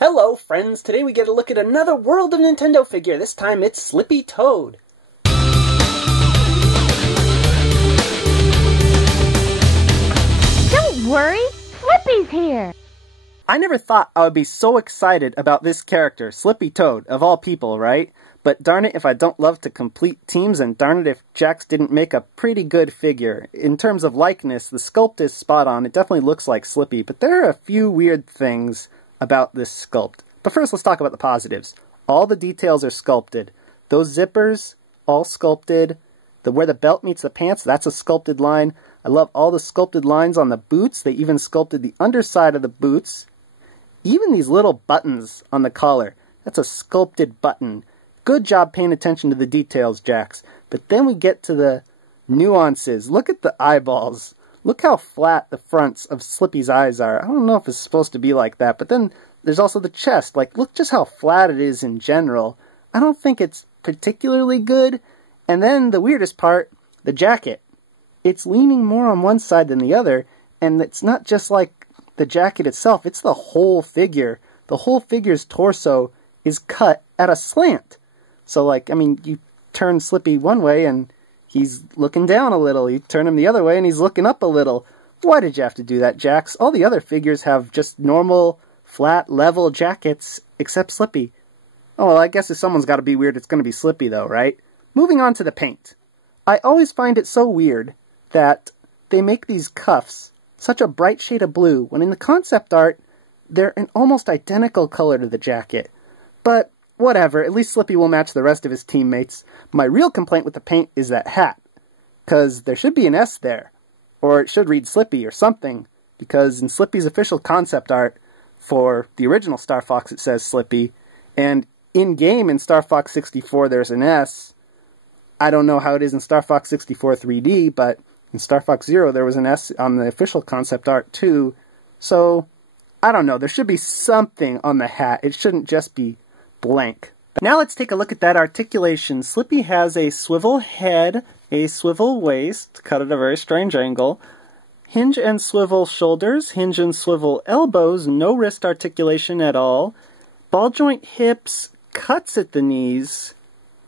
Hello friends, today we get a look at another World of Nintendo figure. This time it's Slippy Toad. Don't worry, Slippy's here. I never thought I would be so excited about this character, Slippy Toad, of all people, right? But darn it if I don't love to complete teams, and darn it if Jax didn't make a pretty good figure. In terms of likeness, the sculpt is spot on. It definitely looks like Slippy, but there are a few weird things about this sculpt. But first, let's talk about the positives. All the details are sculpted. Those zippers, all sculpted. Where the belt meets the pants, that's a sculpted line. I love all the sculpted lines on the boots. They even sculpted the underside of the boots. Even these little buttons on the collar, that's a sculpted button. Good job paying attention to the details, Jax. But then we get to the nuances. Look at the eyeballs. Look how flat the fronts of Slippy's eyes are. I don't know if it's supposed to be like that, but then there's also the chest. Like, look just how flat it is in general. I don't think it's particularly good. And then the weirdest part, the jacket. It's leaning more on one side than the other, and it's not just like the jacket itself, it's the whole figure. The whole figure's torso is cut at a slant. So, like, I mean, you turn Slippy one way and he's looking down a little. You turn him the other way and he's looking up a little. Why did you have to do that, Jax? All the other figures have just normal, flat, level jackets, except Slippy. Oh, well, I guess if someone's got to be weird, it's going to be Slippy, though, right? Moving on to the paint. I always find it so weird that they make these cuffs such a bright shade of blue, when in the concept art, they're an almost identical color to the jacket. But whatever, at least Slippy will match the rest of his teammates. My real complaint with the paint is that hat, because there should be an S there, or it should read Slippy or something, because in Slippy's official concept art for the original Star Fox it says Slippy, and in-game in Star Fox 64 there's an S. I don't know how it is in Star Fox 64 3D, but in Star Fox Zero there was an S on the official concept art too, so I don't know, there should be something on the hat. It shouldn't just be blank. Now let's take a look at that articulation. Slippy has a swivel head, a swivel waist, cut at a very strange angle, hinge and swivel shoulders, hinge and swivel elbows, no wrist articulation at all, ball joint hips, cuts at the knees,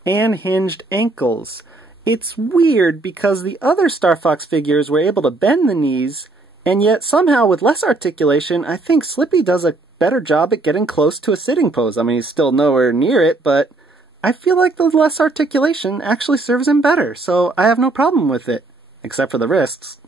and hinged ankles. It's weird because the other Star Fox figures were able to bend the knees, and yet somehow with less articulation, I think Slippy does a better job at getting close to a sitting pose. I mean, he's still nowhere near it, but I feel like the less articulation actually serves him better, so I have no problem with it, except for the wrists.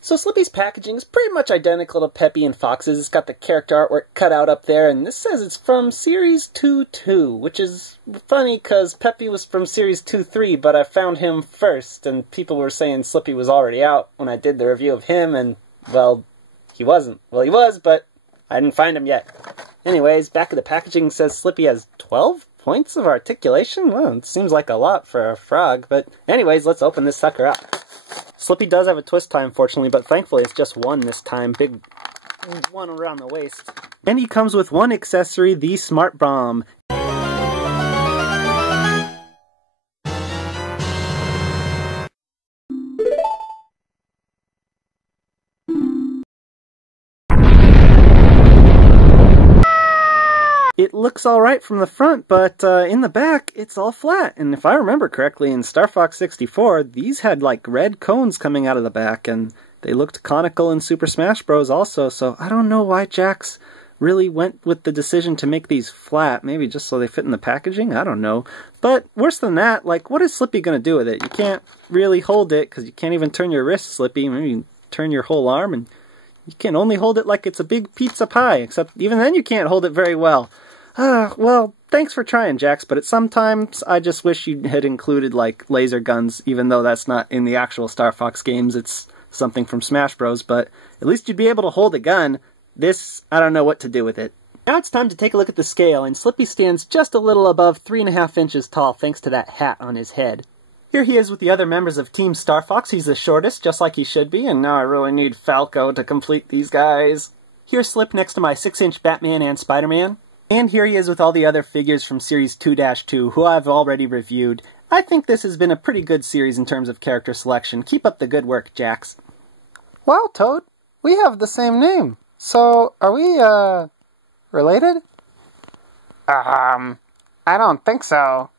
So Slippy's packaging is pretty much identical to Peppy and Fox's. It's got the character artwork cut out up there, and this says it's from Series 2-2, which is funny because Peppy was from Series 2-3, but I found him first, and people were saying Slippy was already out when I did the review of him, and, well, he wasn't. Well, he was, but I didn't find him yet. Anyways, back of the packaging says Slippy has 12 points of articulation? Well, it seems like a lot for a frog, but anyways, let's open this sucker up. Slippy does have a twist tie, unfortunately, but thankfully it's just one this time. Big one around the waist. And he comes with one accessory, the Smart Bomb. It looks alright from the front, but in the back, it's all flat. And if I remember correctly, in Star Fox 64, these had like red cones coming out of the back, and they looked conical in Super Smash Bros. Also, so I don't know why Jax really went with the decision to make these flat. Maybe just so they fit in the packaging? I don't know. But worse than that, like, what is Slippy going to do with it? You can't really hold it, because you can't even turn your wrist, Slippy. Maybe you turn your whole arm, and you can only hold it like it's a big pizza pie, except even then you can't hold it very well. Well, thanks for trying, Jax, but sometimes I just wish you had included, like, laser guns, even though that's not in the actual Star Fox games. It's something from Smash Bros, but at least you'd be able to hold a gun. This, I don't know what to do with it. Now it's time to take a look at the scale, and Slippy stands just a little above 3.5 inches tall thanks to that hat on his head. Here he is with the other members of Team Star Fox. He's the shortest, just like he should be, and now I really need Falco to complete these guys. Here's Slip next to my 6-inch Batman and Spider-Man. And here he is with all the other figures from Series 2-2, who I've already reviewed. I think this has been a pretty good series in terms of character selection. Keep up the good work, Jax. Wow, Toad, we have the same name. So, are we, Related? I don't think so.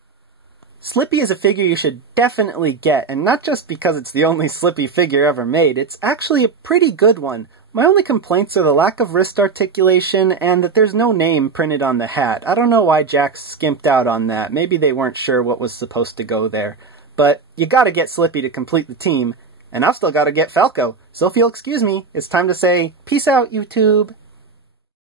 Slippy is a figure you should definitely get, and not just because it's the only Slippy figure ever made, it's actually a pretty good one. My only complaints are the lack of wrist articulation and that there's no name printed on the hat. I don't know why Jakks skimped out on that. Maybe they weren't sure what was supposed to go there. But you gotta get Slippy to complete the team, and I've still gotta get Falco. So if you'll excuse me, it's time to say, peace out, YouTube.